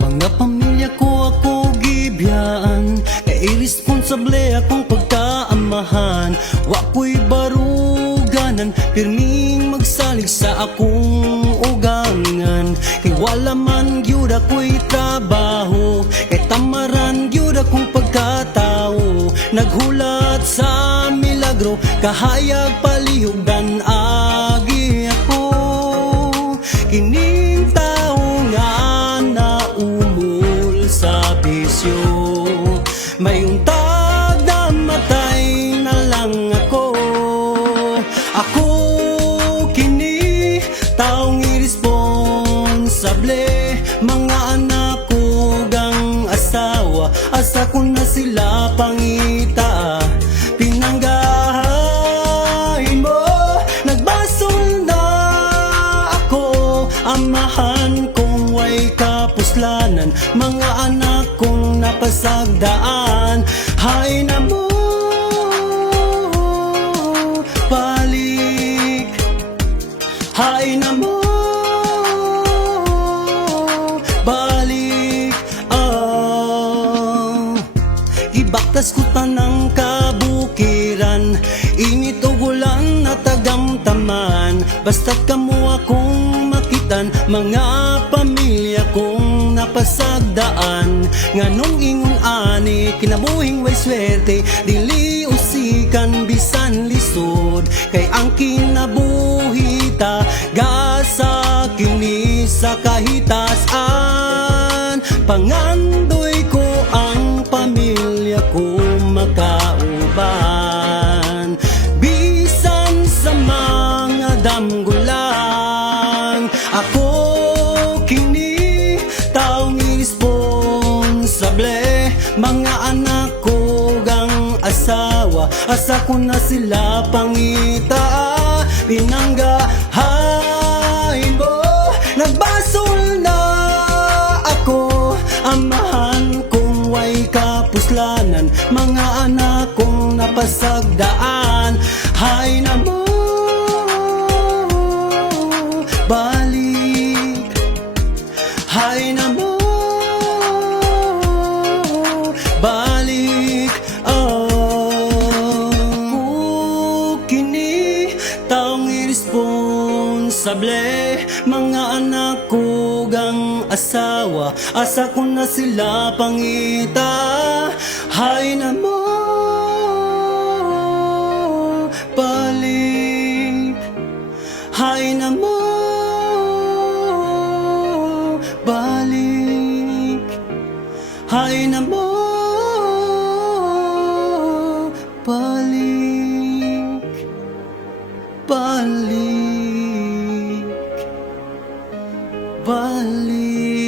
Mga pamilya ko ako gibiyaan, kay irresponsable akong pagkaamahan. Wa ko'y baruganan, pirming magsalig sa akong ugangan. Kay wala man gyud ako'y trabaho, kay tamaran gyud akong pagkatao. Naghulat sa milagro, kahayag palihugdan agi ako. Kining tao nga naumol sa bisyo, may untag na matay na lang ako. Ako kini taong irresponsable, mga anak ko gang asawa, asa ko na sila pangita. Pinanggahain mo, nagbasol na ako, amahan kong way kapuslanan, mga anak kong napasagdaan. Hay na mo, balik. Hay na mo, balik. Ibaktas ko tanang kabukiran, init o ulan na tagamtaman. Basta't kamo akong makitan, mga pamilya kong napasagdaan. Nganong ingon ani, kinabuhing way swerte, dili usikan bisan lisod. Kay ang kinabuhita, gasa kini sa kahitasan. Pangandoy ko ang pamilya ko makauban, bisan sa mga damgulang. Ako kini taong irresponsable, mga anak ko gang asawa, asa ko na sila pangita. Pinanggahain mo, nagbasol na ako, amahan kong way kapuslanan, mga anak kong napasagdaan. Hay na mo, balik. Hay na mo, balik. Kini taong irresponsable, mga anak ko gang asawa, asa ko na sila pangita. Hay na mo, balik. Hay na mo, balik. Hay na mo, balik. Balik, balik.